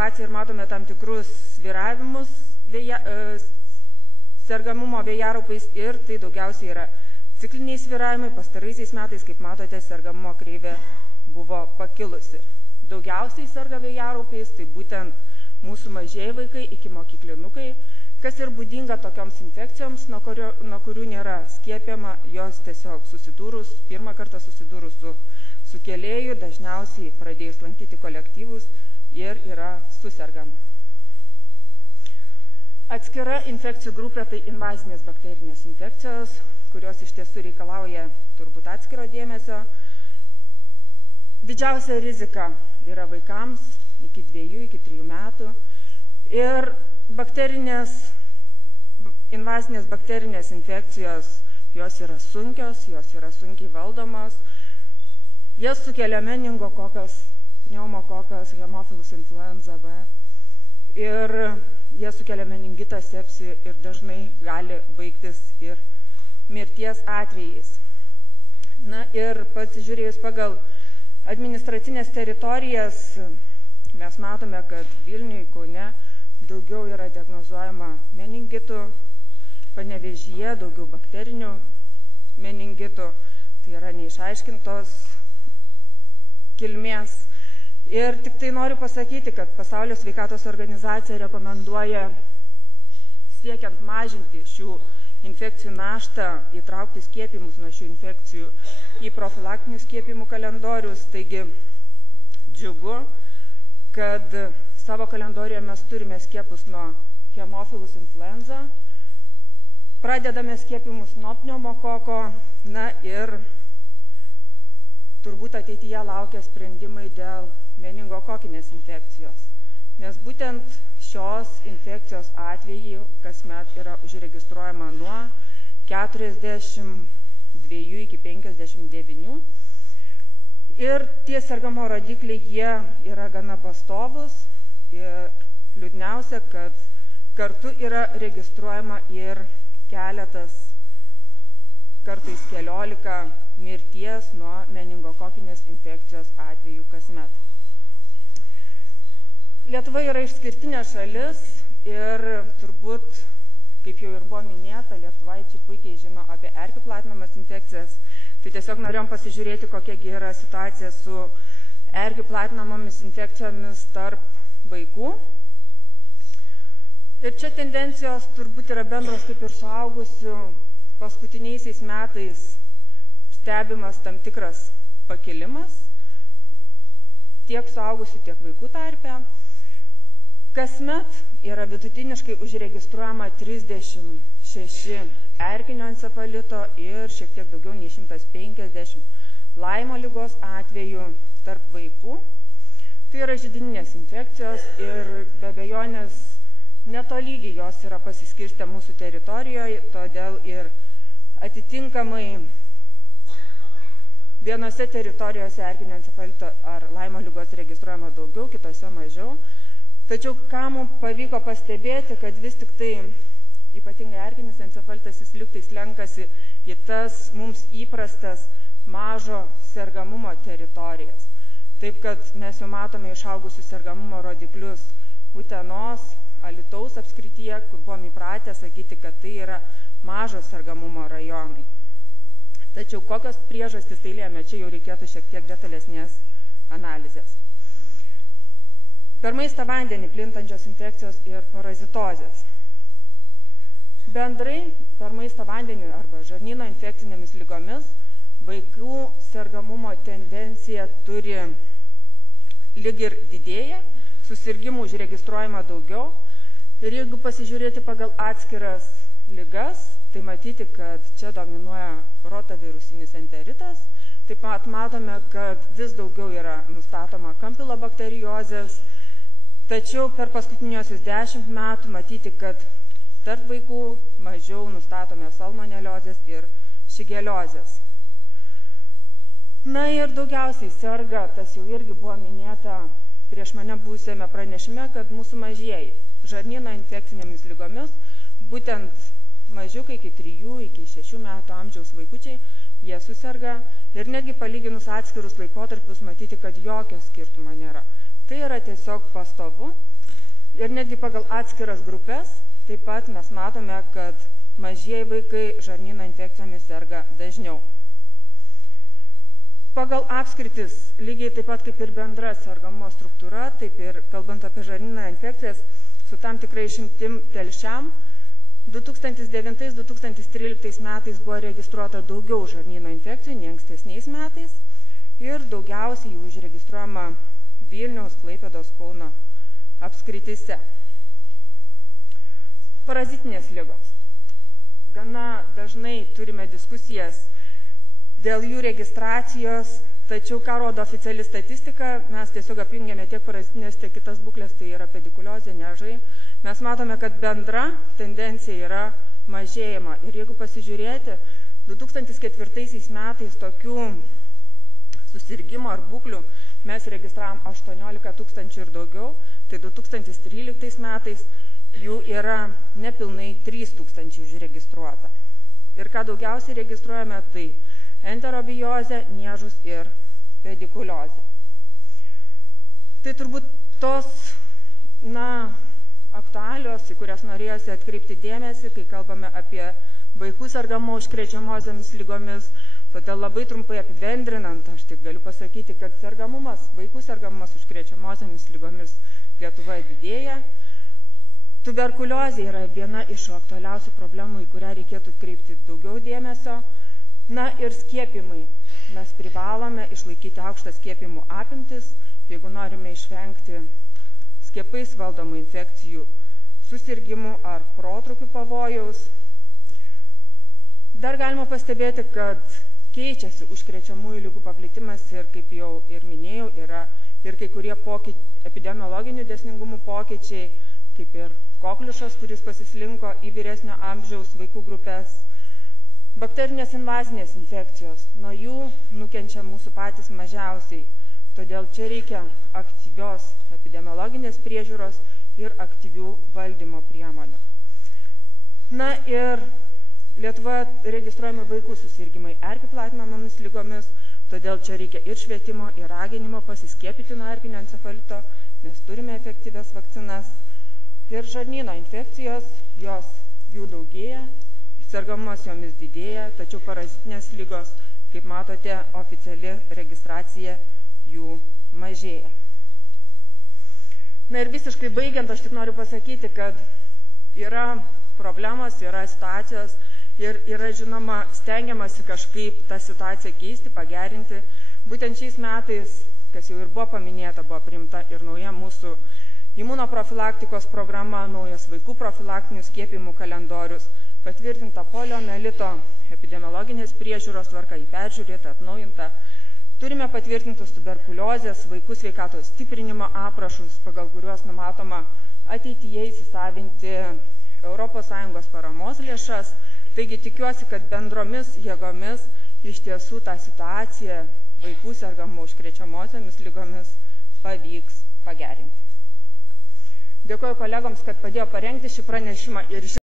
situaciją ir matome tam tikrus svyravimus sergamumo vėjaraupiais ir tai daugiausiai yra cikliniai svyravimai. Pastaraisiais metais, kaip matote, sergamumo kreivė buvo pakilusi. Daugiausiai serga vėjaraupiais, tai būtent mūsų mažieji vaikai, ikimokyklinukai, kas ir būdinga tokioms infekcijoms, nuo kurių nėra skiepijama, jos tiesiog pirmą kartą susidūrus su sukėlėju, dažniausiai pradėjus lankyti kolektyvus ir yra susergama. Atskira infekcijų grupė tai invazinės bakterinės infekcijos, kurios iš tiesų reikalauja turbūt atskiro dėmesio. Didžiausia rizika yra vaikams iki 2, iki 3 metų ir invazinės bakterinės infekcijos, jos yra sunkios, jos yra sunkiai valdomos. Jas sukelia meningokokas, pneumokokas, hemofilus influenza B ir jie sukelia meningitą, sepsį ir dažnai gali baigtis ir mirties atvejais. Na ir pasižiūrėjus pagal administracinės teritorijas, mes matome, kad Vilniuje, Kaune daugiau yra diagnozuojama meningitų, Panevėžyje daugiau bakterinių meningitų, tai yra neišaiškintos kilmės. Ir tik tai noriu pasakyti, kad Pasaulio sveikatos organizacija rekomenduoja, siekiant mažinti šių infekcijų naštą, įtraukti skiepimus nuo šių infekcijų į profilaktinių skiepimų kalendorius. Taigi džiugu, kad savo kalendorijoje mes turime skiepus nuo hemofilus influenza, pradedame skiepimus nuo pneumokoko, na ir turbūt ateityje laukia sprendimai dėl meningokokinės infekcijos, nes būtent šios infekcijos atveju kasmet yra užregistruojama nuo 42 iki 59 ir tie sergamo rodikliai jie yra gana pastovus ir liūdniausia, kad kartu yra registruojama ir keletas, kartais 14 mirties nuo meningokokinės infekcijos atvejų kasmet. Lietuva yra išskirtinė šalis ir turbūt, kaip jau ir buvo minėta, lietuvaičiai puikiai žino apie erkių platinamas infekcijas. Tai tiesiog norėjom pasižiūrėti, kokia yra situacija su erkių platinamomis infekcijomis tarp vaikų. Ir čia tendencijos turbūt yra bendros kaip ir suaugusių. Paskutiniaisiais metais stebimas tam tikras pakilimas tiek suaugusių, tiek vaikų tarpe. Kasmet yra vidutiniškai užregistruojama 36 erkinio encefalito ir šiek tiek daugiau nei 150 Laimo ligos atvejų tarp vaikų. Tai yra židininės infekcijos ir be abejonės netolygiai jos yra pasiskirstę mūsų teritorijoje, todėl ir atitinkamai vienose teritorijose erkinio encefalito ar Laimo ligos registruojama daugiau, kitose mažiau. Tačiau ką mums pavyko pastebėti, kad vis tik tai ypatingai erkinis encefalitas jis lygtais slenkasi į tas mums įprastas mažo sergamumo teritorijas. Taip kad mes jau matome išaugusius sergamumo rodiklius Utenos, Alytaus apskrityje, kur buvom įpratę sakyti, kad tai yra mažo sergamumo rajonai. Tačiau kokios priežastys tai lėmė, čia jau reikėtų šiek tiek detalesnės analizės. Per maistą vandenį plintančios infekcijos ir parazitozės. Bendrai per maistą vandenį arba žarnyno infekcinėmis ligomis vaikų sergamumo tendencija turi lyg ir didėja, susirgimų užregistruojama daugiau. Ir jeigu pasižiūrėti pagal atskiras ligas, tai matyti, kad čia dominuoja rotavirusinis enteritas. Taip pat matome, kad vis daugiau yra nustatoma kampilobakteriozės, tačiau per paskutiniuosius 10 metų matyti, kad tarp vaikų mažiau nustatome salmoneliozės ir šigeliozės. Na ir daugiausiai serga, tas jau irgi buvo minėta prieš mane buvusiame pranešime, kad mūsų mažieji žarnyno infekcinėmis ligomis, būtent mažiukai iki 3, iki 6 metų amžiaus vaikučiai, jie suserga ir netgi palyginus atskirus laikotarpius matyti, kad jokio skirtumo nėra Tai yra tiesiog pastovu ir netgi pagal atskiras grupės taip pat mes matome, kad mažieji vaikai žarnyno infekcijomis serga dažniau. Pagal apskritis, lygiai taip pat kaip ir bendra sergamumo struktūra, taip ir kalbant apie žarnyno infekcijas, su tam tikrai išimtim telšiam, 2009-2013 metais buvo registruota daugiau žarnyno infekcijų nei ankstesniais metais ir daugiausiai jų užregistruojama Vilniaus, Klaipėdos, Kauno apskrityse. Parazitinės ligos. Gana dažnai turime diskusijas dėl jų registracijos, tačiau ką rodo oficiali statistika, mes tiesiog apjungiame tiek parazitinės, tiek kitas būklės, tai yra pedikuliozė, niežai. Mes matome, kad bendra tendencija yra mažėjama. Ir jeigu pasižiūrėti, 2004 metais tokių susirgymų ar būklių mes registravom 18 tūkstančių ir daugiau, tai 2013 metais jų yra nepilnai 3 tūkstančių užregistruota. Ir ką daugiausiai registruojame, tai enterobiozė, niežus ir pedikuliozė. Tai turbūt tos, aktualios, į kurias norėjosi atkreipti dėmesį, kai kalbame apie vaikų sergamumą užkrečiamosiomis ligomis. Todėl labai trumpai apibendrinant, aš tik galiu pasakyti, kad vaikų sergamumas užkrečiamosiomis ligomis Lietuvoje didėja. Tuberkuliozė yra viena iš aktualiausių problemų, į kurią reikėtų kreipti daugiau dėmesio. Ir skiepimai. Mes privalome išlaikyti aukštą skiepimų apimtis, jeigu norime išvengti skiepais valdomų infekcijų susirgimų ar protrūkių pavojaus. Dar galima pastebėti, kad keičiasi užkrečiamųjų ligų paplitimas ir, kaip jau ir minėjau, yra ir kai kurie epidemiologinių dėsningumų pokyčiai, kaip ir kokliušas, kuris pasislinko į vyresnio amžiaus vaikų grupės. Bakterinės invazinės infekcijos, nuo jų nukenčia mūsų patys mažiausiai, todėl čia reikia aktyvios epidemiologinės priežiūros ir aktyvių valdymo priemonių. Ir Lietuvoje registruojami vaikų susirgimai erkių platinamomis ligomis, todėl čia reikia ir švietimo, ir raginimo pasiskiepyti nuo erkinio encefalito, nes turime efektyvias vakcinas. Ir žarnyno infekcijos, jų daugėja, sergamumas jomis didėja, tačiau parazitinės ligos, kaip matote, oficiali registracija jų mažėja. Ir visiškai baigiant, aš tik noriu pasakyti, kad yra problemos, yra situacijos ir yra, žinoma, stengiamasi kažkaip tą situaciją keisti, pagerinti. Būtent šiais metais, kas jau ir buvo paminėta, buvo priimta ir nauja mūsų imunoprofilaktikos programa, naujas vaikų profilaktinių skiepimų kalendorius, patvirtinta poliomielito epidemiologinės priežiūros tvarka, peržiūrėta, atnaujinta. Turime patvirtintus tuberkuliozės, vaikų sveikatos stiprinimo aprašus, pagal kuriuos numatoma ateityje įsisavinti ES paramos lėšas. Taigi tikiuosi, kad bendromis jėgomis iš tiesų tą situaciją vaikų sergamų užkrečiamosiomis ligomis pavyks pagerinti. Dėkoju kolegoms, kad padėjo parengti šį pranešimą ir